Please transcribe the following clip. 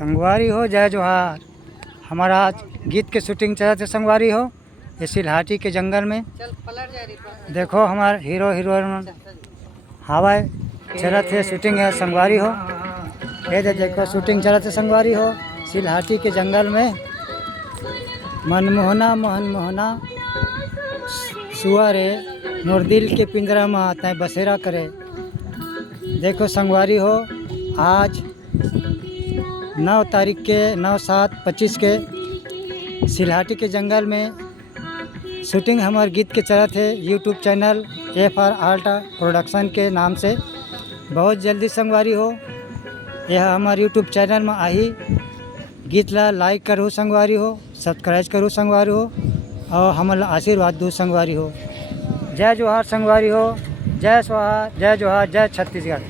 संगवारी हो जय जोहार। हमारा आज गीत के शूटिंग चला थे संगवारी हो, ये सिलहाटी के जंगल में। देखो हमारे हीरो हीरोइन हवा चला थे शूटिंग है संगवारी हो। ये देखो शूटिंग चला थे संगवारी हो सिलहाटी के जंगल में। मनमोहना मोहन मोहना सुअरे मोर दिल के पिंजरा में आता है बसेरा करे। देखो संगवारी हो आज 9 तारीख के 9/7/25 के सिलहाटी के जंगल में शूटिंग हमारे गीत के चला थे YouTube channel FR ultra production के नाम से। बहुत जल्दी संगवारी हो यह हमारे यूट्यूब चैनल में आई। गीत ला लाइक करो संगवारी हो, सब्सक्राइब करो संगवारी हो और हमारा आशीर्वाद दो संगवारी हो। जय जोहार संगवारी हो, जय जोहार, जय जोहार, जय छत्तीसगढ़।